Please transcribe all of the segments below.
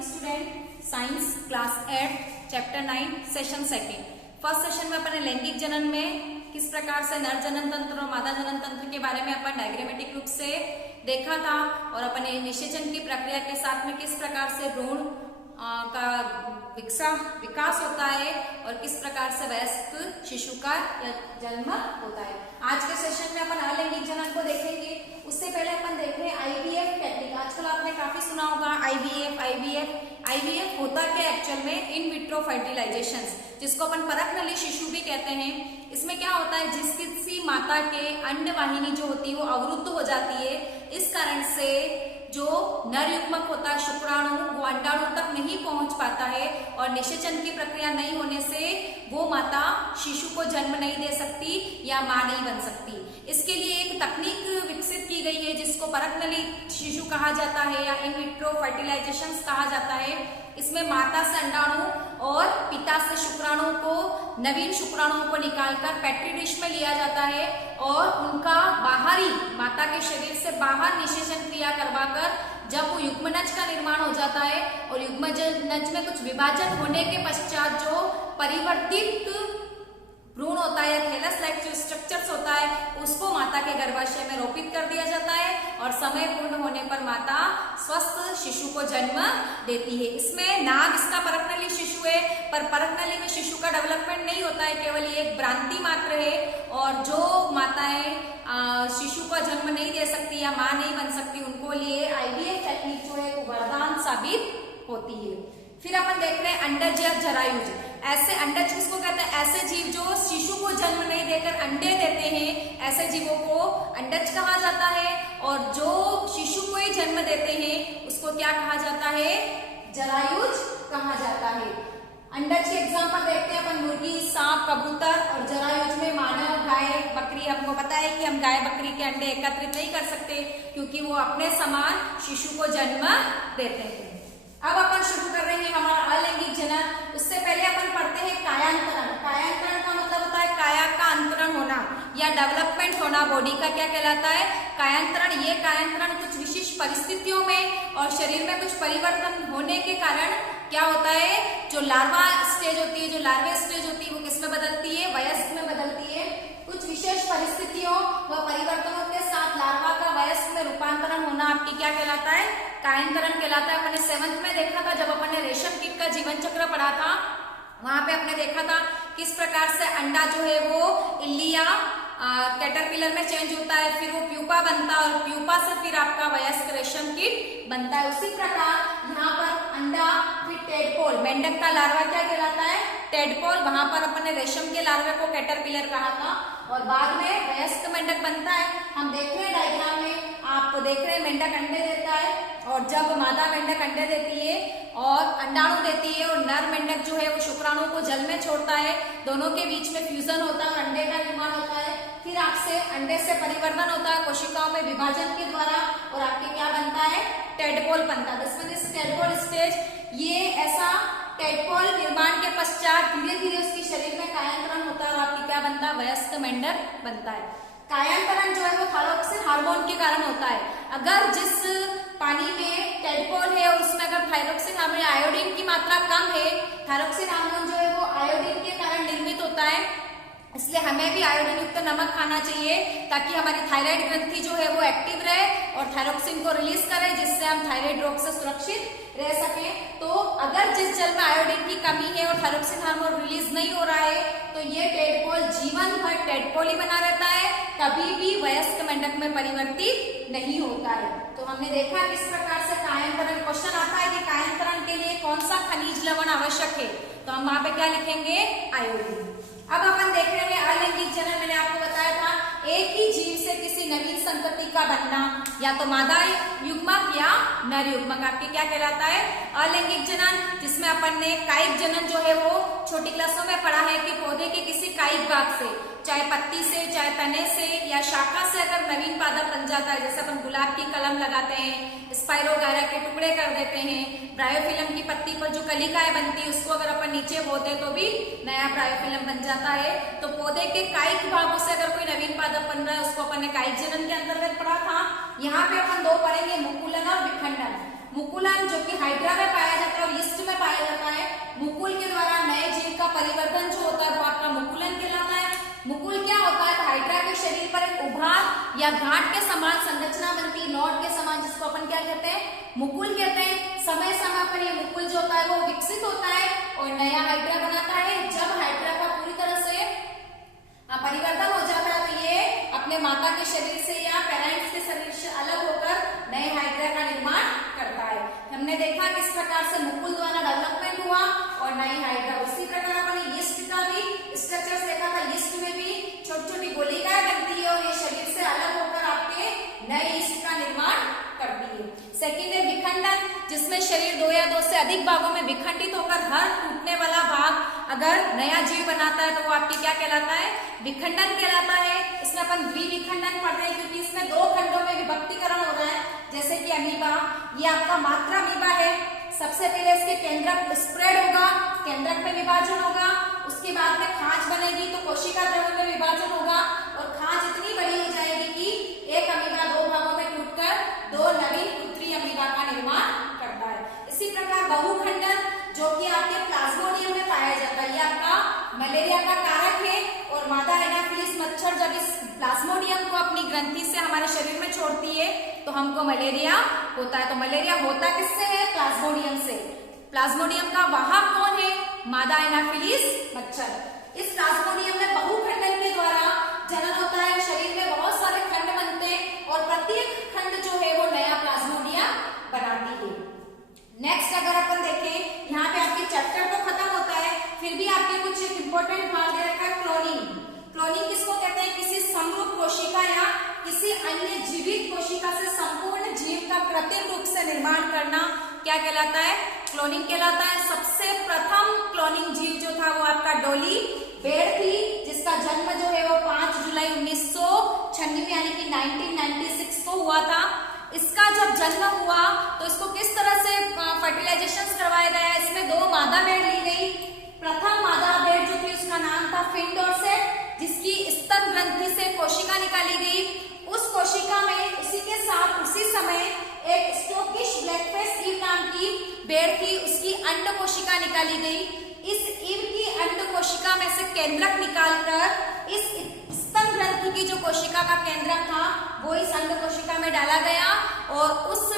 Morning student, science class 8 chapter 9 session second. First session में अपने लैंगिक जनन में किस प्रकार से नर जनन तंत्र और मादा जनन तंत्र के बारे में अपन डायग्रामेटिक रूप से देखा था और अपने निषेचन की प्रक्रिया के साथ में किस प्रकार से भ्रूण का विकास होता है और किस प्रकार से वयस्क शिशु का जन्म होता है। आज के सेशन में अपन अलैंगिक जनन को देखेंगे। उससे पहले अपन देख रहे हैं आईवीएफ टेक्निक। आजकल आपने काफी सुना होगा आईवीएफ होता क्या एक्चुअल में, इन विट्रो फर्टिलाइजेशन, जिसको अपन परख नली शिशु भी कहते हैं। इसमें क्या होता है, जिस किसी माता के अंड वाहिनी जो होती है वो अवरुद्ध हो जाती है, इस कारण से जो नर युग्मक होता है शुक्राणु वो अंडाणु तक नहीं पहुंच पाता है और निषेचन की प्रक्रिया नहीं होने से वो माता शिशु को जन्म नहीं दे सकती या मां नहीं बन सकती। इसके लिए एक तकनीक विकसित की गई है जिसको परख नली शिशु कहा जाता है या इन विट्रो फर्टिलाइजेशन कहा जाता है। इसमें माता से अंडाणु और पिता से शुक्राणु को, नवीन शुक्राणुओं को निकालकर पेट्री डिश में लिया जाता है और उनका बाहरी माता के शरीर से बाहर निषेचन क्रिया करवाकर जब वो युग्मनज का निर्माण हो जाता है और युग्मनज में कुछ विभाजन होने के पश्चात जो परिवर्तित भ्रूण होता है, थैलस लाइक जो स्ट्रक्चर्स होता है, उसको माता के गर्भाशय में रोपित कर दिया जाता है और समय पूर्ण होने पर माता स्वस्थ शिशु को जन्म देती है। इसमें नाग इसका परखनली शिशु है, पर परखनली में शिशु का डेवलपमेंट नहीं होता है, केवल ये एक भ्रांति मात्र है। और जो माताएं शिशु का जन्म नहीं दे सकती या मां नहीं बन सकती, उनको लिए आईवीएफ टेक्निक जो है वो वरदान साबित होती है। फिर अपन देख रहे हैं अंडज या जरायुज। ऐसे अंडज किसको कहते हैं, ऐसे जीव जो शिशु को जन्म नहीं देकर अंडे देते हैं, ऐसे जीवों को अंडज कहा जाता है। और जो शिशु को ही जन्म देते हैं उसको क्या कहा जाता है, जरायुज कहा जाता है। अंडज के एग्जाम्पल देखते हैं अपन, मुर्गी, सांप, कबूतर। और जरायुज में मानव, गाय, बकरी। हमको पता है कि हम गाय बकरी के अंडे एकत्रित नहीं कर सकते क्योंकि वो अपने समान शिशु को जन्म देते हैं। अब अपन शुरू कर रहे हैं हमारा अलैंगिक जनन। उससे पहले अपन पढ़ते हैं कायांतरण। कायांतरण का मतलब होता है काया का अंतरण होना या डेवलपमेंट होना बॉडी का, क्या कहलाता है, कायांतरण। ये कायांतरण कुछ विशिष्ट परिस्थितियों में और शरीर में कुछ परिवर्तन होने के कारण क्या होता है, जो लार्वा स्टेज होती है, जो लार्वे स्टेज होती है, वो किसमें बदलती है, वयस्क में बदलती है। कुछ विशेष परिस्थितियों व परिवर्तनों के साथ लार्वा का वयस्क में रूपांतरण होना आपकी क्या कहलाता है, कायांतरण कहलाता है। अपने 7th में देखा था जब अपन ने रेशम कीट का जीवन चक्र पढ़ा था, वहां पे आपने देखा था किस प्रकार से अंडा जो है वो इल्ली या कैटरपिलर में चेंज होता है, फिर वो प्यूपा बनता है और प्यूपा से फिर आपका वयस्क रेशम कीट बनता है। उसी प्रकार यहाँ पर अंडा, फिर टेडपोल, मेंढक का लार्वा क्या कहलाता है, टेडपोल। वहां पर अपन ने रेशम के लार्वे को कैटरपिलर कहा था और बाद में वयस्क मेंढक बनता है। हम देख रहे हैं डायग्राम में, आप देख रहे हैं मेंढक अंडे देता है और जब मादा मेंढक अंडे देती है और अंडाणु देती है और नर मेंढक जो है वो शुक्राणु को जल में छोड़ता है, दोनों के बीच में फ्यूजन होता है और अंडे का निर्माण होता है। फिर आपसे अंडे से परिवर्तन होता है कोशिकाओं में विभाजन के द्वारा और आपके क्या बनता है, टेडपोल बनता है। This tadpole stage. ये ऐसा टेडपोल निर्माण के पश्चात धीरे धीरे उसकी शरीर में कायांतरण होता है और आपकी क्या बनता है, वयस्क मेंढक बनता है। कायांतरण जो है वो थायरोक्सिन हार्मोन के कारण होता है। अगर जिस पानी में टेडपोल है और उसमें अगर थायरोक्सिन हार्मोन, आयोडीन की मात्रा कम है, थायरोक्सिन हार्मोन जो है वो आयोडीन के कारण निर्मित होता है, इसलिए हमें भी आयोडीन युक्त नमक खाना चाहिए ताकि हमारी थायराइड ग्रंथि जो है वो एक्टिव रहे और थायरोक्सिन को रिलीज करे, जिससे हम थायराइड रोग से सुरक्षित रह सके। तो अगर जिस जल में आयोडीन की कमी है और थायरोक्सिन हार्मोन रिलीज नहीं हो रहा है तो ये टेडपोल जीवन भर टेडपोल ही बना रहता है, कभी भी वयस्क मेंढक में परिवर्तित नहीं होता है। तो हमने देखा किस प्रकार से कायांतरण, क्वेश्चन आता है कि कायांतरण के लिए कौन सा खनिज लवण आवश्यक है, तो हम वहां पे क्या लिखेंगे, आयोडीन। अब अपन देख रहे हैं अलैंगिक जनन। मैंने आपको बताया था एक ही जीव से किसी नवीन संतति का बनना, या तो मादा युग्मक या नर युग्मक, आपके क्या कहलाता है, अलैंगिक जनन। जिसमें अपन ने कायिक जनन जो है वो छोटी क्लासों में पढ़ा है कि पौधे के किसी कायिक भाग से, चाहे पत्ती से, चाहे तने से या शाखा से अगर नवीन पादप बन जाता है, जैसे अपन गुलाब की कलम लगाते हैं, स्पाइरोगायरा के टुकड़े कर देते हैं, ब्रायोफिलम की पत्ती पर जो कलिकाएं बनती है उसको अगर अपन नीचे बो दें तो भी नया ब्रायोफिलम बन जाता है। तो पौधे के कायिक भागों से अगर कोई नवीन पादप बन रहा है उसको अपन ने कायिक जनन के अंतर्गत पढ़ा था। यहाँ पे अपन दो पढ़ेंगे, मुकुलन और विखंडन। मुकुलन मुकुलन जो कि हाइड्रा में पाया जाता है और यीस्ट में पाया जाता है। मुकुल के द्वारा नए जीव का परिवर्तन जो होता है वो आपका मुकुलन कहलाता है। मुकुल क्या होता है? हाइड्रा के शरीर पर एक उभार या गांठ के समान संरचना बनती है, नॉट के समान, जिसको अपन क्या कहते हैं? मुकुल कहते हैं। समय समय पर ये मुकुल जो होता है वो विकसित होता है और नया हाइड्रा बनाता है। जब हाइड्रा का पूरी तरह से परिवर्तन हो जाता है तो ये अपने माता के शरीर से या पेरेंट्स के शरीर से अलग होकर नए हाइड्रा का निर्माण करता है। हमने देखा किस प्रकार से मुकुल द्वारा डेवलपमेंट हुआ और नई हाइड्रा। उसी प्रकार अपने यीस्ट का भी स्ट्रक्चर देखा था। यीस्ट में भी छोटी छोटी गोलिकाएं बनती है और ये शरीर से अलग होकर आपके नए यीस्ट का निर्माण करती है। सेकेंड है विखंडन, जिसमें शरीर दो या दो से अधिक भागों में विखंडित होकर हर टूटने वाला भाग अगर नया जीव बनाता है तो वो आपकी क्या कहलाता है? विखंडन कहलाता है। इसमें अपन द्विविखंडन पढ़ रहे हैं क्योंकि इसमें दो खंडों में विभक्तिकरण हो रहा है। जैसे कि अमीबा, ये आपका मात्र अमीबा है। सबसे पहले इसके केंद्रक स्प्रेड होगा, केंद्रक में विभाजन होगा, उसके बाद में खांच बनेगी तो कोशिका द्रव्य में विभाजन होगा और खांच इतनी बड़ी हो जाएगी कि एक अमीबा दो भागों में टूटकर दो नवीन पुत्री अमीबा का निर्माण करता है। इसी प्रकार बहुखंडन जो कि आपके प्लाज्मोडियम में पाया जाता है, ये आपका मलेरिया का कारक है और मादा एनाफिलिस मच्छर जब इस प्लाज्मोडियम को अपनी ग्रंथि से हमारे शरीर में छोड़ती है तो हमको मलेरिया होता है। तो मलेरिया होता किससे है? प्लाज्मोडियम से। प्लाज्मोडियम का वाहक कौन है? मादा एनाफिलिस मच्छर। इस प्लाज्मोडियम में बहुखंडन के द्वारा जनन होता है। शरीर में बहुत सारे खंड बनते हैं और प्रत्येक खंड जो है वो नया प्लाज्मोडियम बनाती है। नेक्स्ट अगर अपन देखें, यहाँ पे आपके चैप्टर तो खत्म होता है, फिर भी आपके कुछ इंपॉर्टेंट भाग दे रखा है क्लोनिंग। क्लोनिंग किसको कहते हैं? किसी समरूप कोशिका या किसी अन्य जीवित कोशिका से संपूर्ण जीव का कृत्रिम रूप से निर्माण करना क्या कहलाता है? क्लोनिंग कहलाता है। सबसे प्रथम क्लोनिंग जीव जो था वो आपका डोली बेड़ थी, जिसका जन्म जो है वो 5 जुलाई 1996 यानी कि 1996 को हुआ था। इसका जब जन्म हुआ तो इसको किस तरह से फर्टिलाइजेशन करवाया गया? इसमें दो मादा भेड़ ली गई। प्रथम मादा भेड़ जो थी उसका नाम था फिन डॉर्सेट, जिसकी स्तन ग्रंथि से कोशिका निकाली गई। उस कोशिका में उसी के साथ उसी समय एक स्टोकिश ब्लैकफेस ईव नाम की भेड़ थी, उसकी अंड कोशिका निकाली गई। इस ईव की अंड कोशिका में से केंद्रक निकालकर इस स्तन ग्रंथि की जो कोशिका का केंद्रक था वो इस अंड कोशिका में डाला गया और उस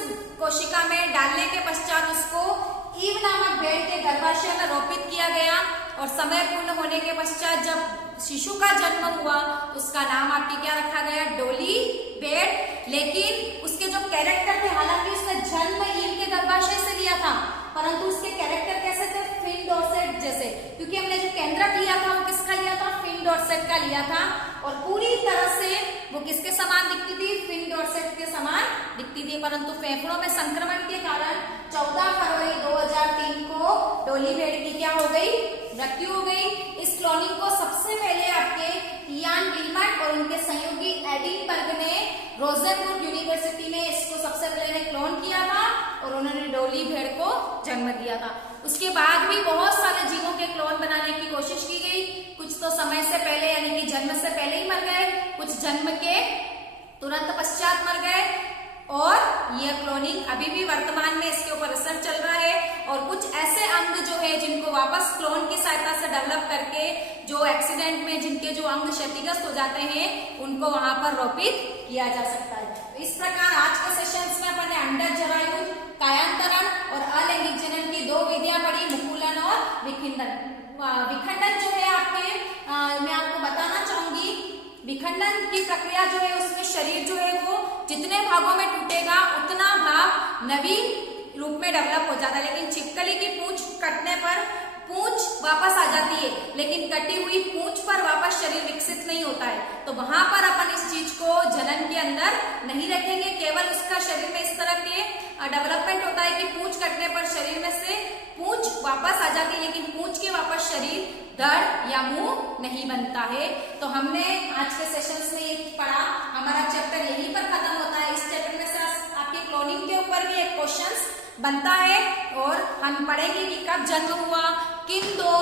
कोशिका में डालने के पश्चात उसको ईव नामक भेड़ के गर्भाशय में रोपित किया गया और समय पूर्ण होने के पश्चात जब शिशु का जन्म हुआ तो उसका नाम आपकी क्या रखा गया? डोली बेड़। लेकिन उसके जो कैरेक्टर थे, हालांकि उसने जन्म ईव के गर्भाशय से लिया था, परंतु उसके कैरेक्टर कैसे थे? फिन डॉर्सेट जैसे, क्योंकि हमने जो केंद्रक लिया था वो किसका लिया था? फिन डॉर्सेट का लिया था और पूरी तरह से वो किसके समान दिखती थी? फिन डॉर्सेट के समान दिखती थी। परंतु फेफड़ों में संक्रमण के कारण 14 फरवरी 2003 को डोली भेड़ की क्या हो गई? मृत्यु हो गई। इस क्लोनिंग को सबसे पहले आपके इयान विल्मट और उनके सहयोगी एडिनबर्ग ने रोजेनबर्ग यूनिवर्सिटी में इसको सबसे पहले क्लोन किया था और उन्होंने डोली भेड़ को जन्म दिया था। उसके बाद भी बहुत सारे जीवों के क्लोन बनाने की कोशिश की गई। कुछ तो समय से पहले यानी कि जन्म से पहले ही मर गए, कुछ जन्म के तुरंत पश्चात मर गए और यह क्लोनिंग अभी भी वर्तमान में इसके ऊपर रिसर्च चल रहा है। और कुछ ऐसे अंग जो है जिनको वापस क्लोन की सहायता से डेवलप करके जो एक्सीडेंट में जिनके जो अंग क्षतिग्रस्त हो जाते हैं उनको वहां पर रोपित किया जा सकता है। तो इस प्रकार आज के सेशंस में अपन ने अंडज जरायुज, कायांतरण और अलैंगिक जनन की दो विधियां पढ़ी, मुकुलन और विखंडन। विखंडन जो है आपके मैं आपको बताना चाहूंगी, विखंडन की प्रक्रिया जो है उसमें शरीर जो है वो जितने भागों में टूटेगा उतना भाग नवीन रूप में डेवलप हो जाता है। लेकिन छिपकली की पूंछ कटने पर पूंछ वापस आ जाती है, लेकिन कटी हुई पूंछ पर वापस शरीर विकसित नहीं होता है। तो वहां पर अपन इस चीज को जनन के अंदर नहीं रखेंगे, केवल उसका शरीर में इस तरह के डेवलपमेंट होता है कि पूंछ कटने पर शरीर में से पूंछ वापस आ जाती है, लेकिन पूंछ के वापस शरीर धड़ या मुंह नहीं बनता है। तो हमने आज के सेशंस में ये पढ़ा, हमारा चैप्टर यहीं पर खत्म होता है। इस चैप्टर में से आपके क्लोनिंग के ऊपर भी एक क्वेश्चन बनता है और हम पढ़ेंगे कि कब जन्म हुआ, किन दो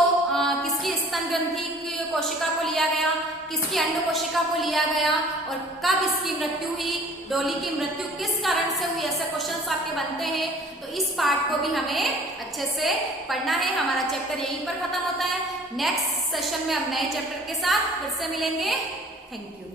किसकी स्तन ग्रंथि की कोशिका को लिया गया, किसकी अंड कोशिका को लिया गया और कब इसकी मृत्यु हुई, डोली की मृत्यु किस कारण से हुई, ऐसे क्वेश्चंस आपके बनते हैं। तो इस पार्ट को भी हमें अच्छे से पढ़ना है। हमारा चैप्टर यहीं पर खत्म होता है। नेक्स्ट सेशन में हम नए चैप्टर के साथ फिर से मिलेंगे। Thank you.